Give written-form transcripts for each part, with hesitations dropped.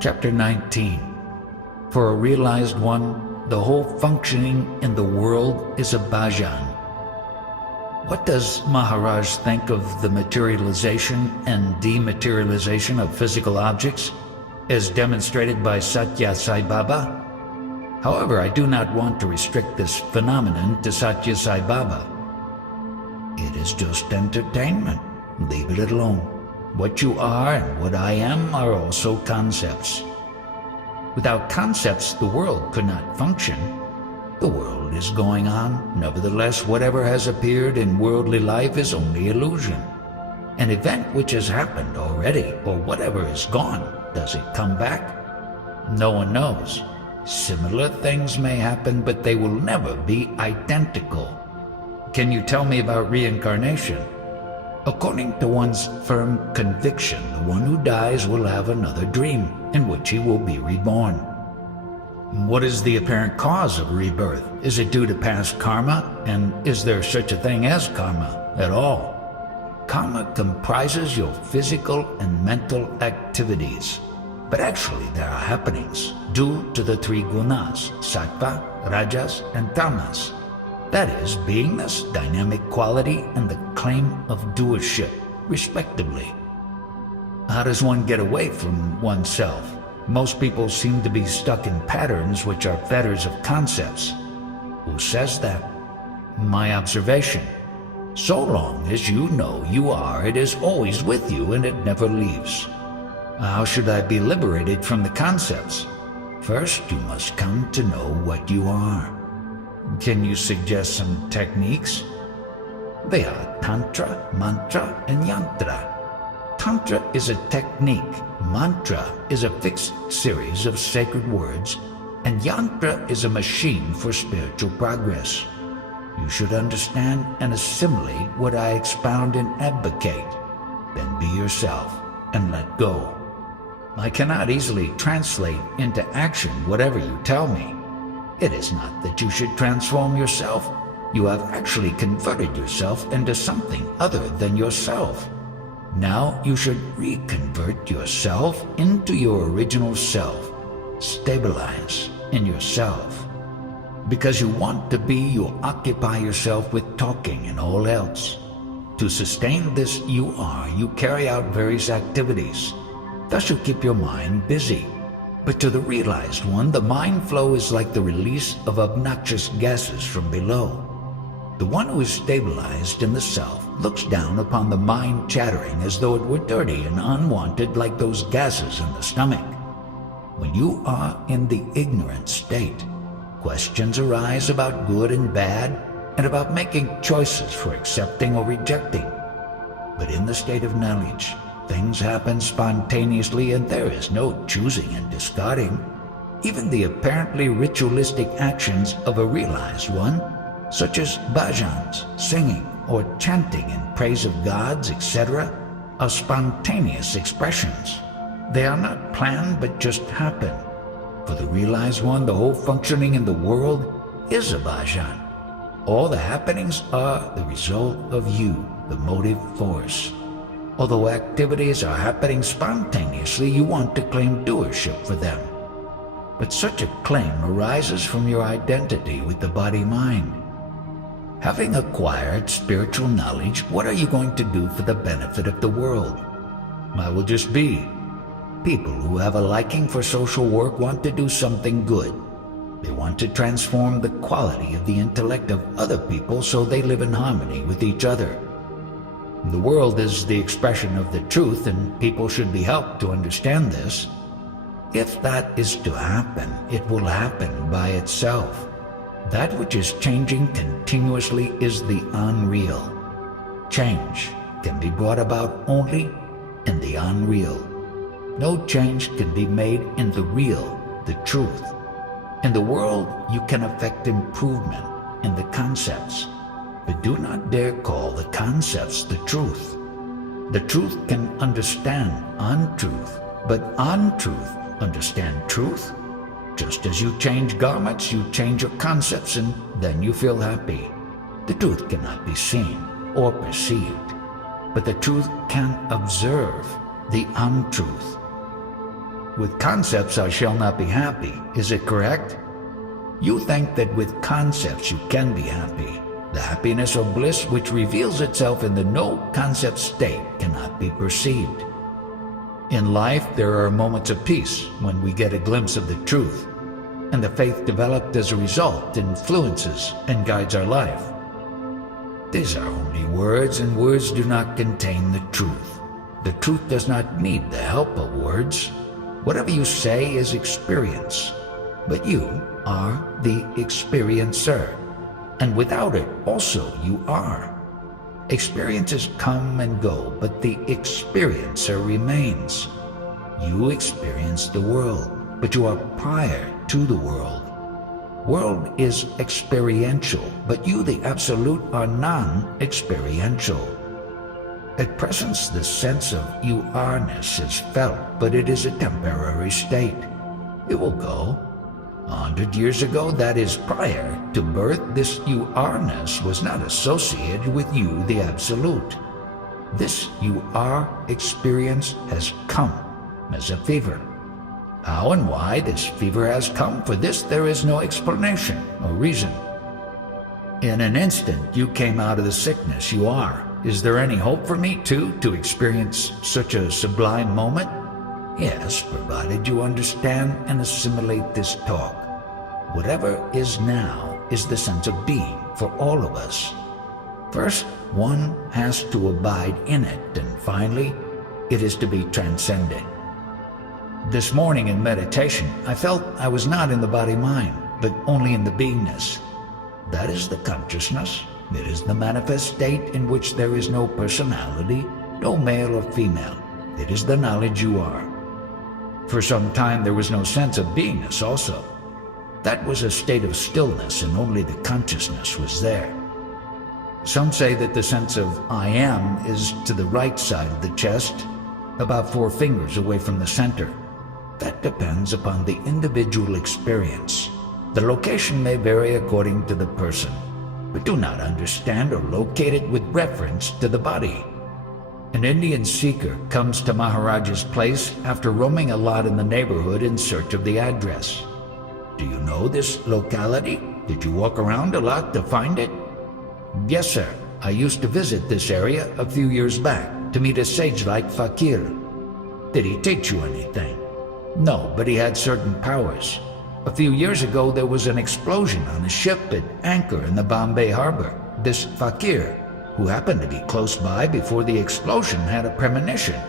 Chapter 19. For a realized one, the whole functioning in the world is a Bajan. What does Maharaj think of the materialization and dematerialization of physical objects, as demonstrated by Satya Sai Baba? However, I do not want to restrict this phenomenon to Satya Sai Baba. It is just entertainment. Leave it alone. What you are and what I am are also concepts. Without concepts, the world could not function. The world is going on. Nevertheless, whatever has appeared in worldly life is only illusion. An event which has happened already, or whatever is gone, does it come back? No one knows. Similar things may happen, but they will never be identical. Can you tell me about reincarnation? According to one's firm conviction, the one who dies will have another dream, in which he will be reborn. What is the apparent cause of rebirth? Is it due to past karma? And is there such a thing as karma at all? Karma comprises your physical and mental activities. But actually there are happenings due to the three gunas, sattva, rajas, and tamas. That is, beingness, dynamic quality, and the claim of doership, respectively. How does one get away from oneself? Most people seem to be stuck in patterns which are fetters of concepts. Who says that? My observation. So long as you know you are, it is always with you and it never leaves. How should I be liberated from the concepts? First, you must come to know what you are. Can you suggest some techniques? They are Tantra, Mantra, and Yantra. Tantra is a technique, Mantra is a fixed series of sacred words, and Yantra is a machine for spiritual progress. You should understand and assimilate what I expound and advocate. Then be yourself and let go. I cannot easily translate into action whatever you tell me. It is not that you should transform yourself. You have actually converted yourself into something other than yourself. Now you should reconvert yourself into your original self. Stabilize in yourself. Because you want to be, you occupy yourself with talking and all else. To sustain this you are, you carry out various activities. Thus you keep your mind busy. But to the realized one, the mind flow is like the release of obnoxious gases from below. The one who is stabilized in the self looks down upon the mind chattering as though it were dirty and unwanted, like those gases in the stomach. When you are in the ignorant state, questions arise about good and bad and about making choices for accepting or rejecting. But in the state of knowledge, things happen spontaneously and there is no choosing and discarding. Even the apparently ritualistic actions of a realized one, such as bhajans, singing, or chanting in praise of gods, etc., are spontaneous expressions. They are not planned but just happen. For the realized one, the whole functioning in the world is a bhajan. All the happenings are the result of you, the motive force. Although activities are happening spontaneously, you want to claim doership for them. But such a claim arises from your identity with the body-mind. Having acquired spiritual knowledge, what are you going to do for the benefit of the world? I will just be. People who have a liking for social work want to do something good. They want to transform the quality of the intellect of other people so they live in harmony with each other. The world is the expression of the truth, and people should be helped to understand this. If that is to happen, it will happen by itself. That which is changing continuously is the unreal. Change can be brought about only in the unreal. No change can be made in the real, the truth. In the world, you can affect improvement in the concepts, but do not dare call the concepts the truth. The truth can understand untruth, but untruth understand truth. Just as you change garments, you change your concepts and then you feel happy. The truth cannot be seen or perceived, but the truth can observe the untruth. With concepts I shall not be happy. Is it correct? You think that with concepts you can be happy. The happiness or bliss which reveals itself in the no-concept state cannot be perceived. In life there are moments of peace when we get a glimpse of the truth, and the faith developed as a result influences and guides our life. These are only words, and words do not contain the truth. The truth does not need the help of words. Whatever you say is experience, but you are the experiencer, and without it also you are. Experiences come and go, but the experiencer remains. You experience the world, but you are prior to the world. World is experiential, but you, the Absolute, are non-experiential. At present, the sense of you-are-ness is felt, but it is a temporary state. It will go. 100 years ago, that is prior to birth, this you-are-ness was not associated with you, the Absolute. This you-are experience has come as a fever. How and why this fever has come, for this there is no explanation or reason. In an instant you came out of the sickness you are. Is there any hope for me too to experience such a sublime moment? Yes, provided you understand and assimilate this talk. Whatever is now is the sense of being for all of us. First, one has to abide in it, and finally, it is to be transcended. This morning in meditation, I felt I was not in the body-mind, but only in the beingness. That is the consciousness. It is the manifest state in which there is no personality, no male or female. It is the knowledge you are. For some time there was no sense of beingness also. That was a state of stillness, and only the consciousness was there. Some say that the sense of I am is to the right side of the chest, about 4 fingers away from the center. That depends upon the individual experience. The location may vary according to the person, but do not understand or locate it with reference to the body. An Indian seeker comes to Maharaj's place after roaming a lot in the neighborhood in search of the address. Do you know this locality? Did you walk around a lot to find it? Yes, sir. I used to visit this area a few years back to meet a sage-like fakir. Did he teach you anything? No, but he had certain powers. A few years ago there was an explosion on a ship at anchor in the Bombay harbor. This fakir, who happened to be close by before the explosion, had a premonition.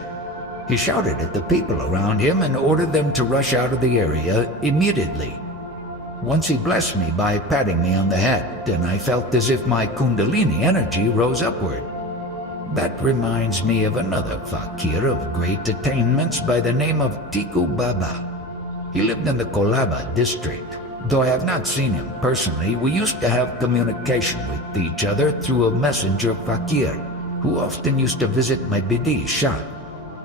He shouted at the people around him and ordered them to rush out of the area immediately. Once he blessed me by patting me on the head, and I felt as if my kundalini energy rose upward. That reminds me of another fakir of great attainments by the name of Tiku Baba. He lived in the Kolaba district. Though I have not seen him personally, we used to have communication with each other through a messenger fakir, who often used to visit my bidi shop.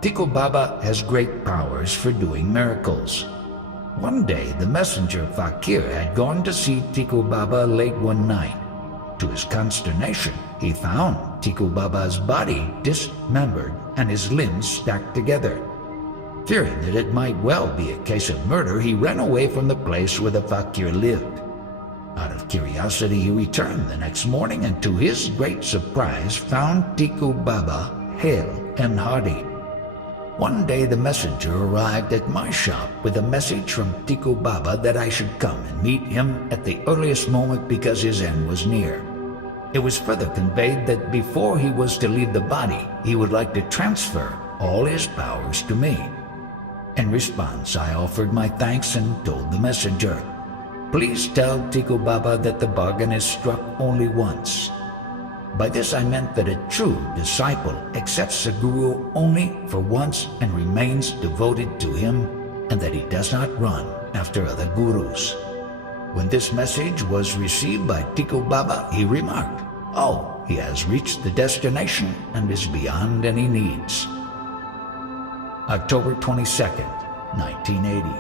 Tiku Baba has great powers for doing miracles. One day, the messenger fakir had gone to see Tiku Baba late one night. To his consternation, he found Tiku Baba's body dismembered and his limbs stacked together. Fearing that it might well be a case of murder, he ran away from the place where the fakir lived. Out of curiosity, he returned the next morning and to his great surprise found Tiku Baba hale and hearty. One day the messenger arrived at my shop with a message from Tiku Baba that I should come and meet him at the earliest moment because his end was near. It was further conveyed that before he was to leave the body, he would like to transfer all his powers to me. In response, I offered my thanks and told the messenger, "Please tell Tiku Baba that the bargain is struck only once." By this I meant that a true disciple accepts a guru only for once and remains devoted to him, and that he does not run after other gurus. When this message was received by Tiku Baba, he remarked, "Oh, he has reached the destination and is beyond any needs." October 22nd, 1980.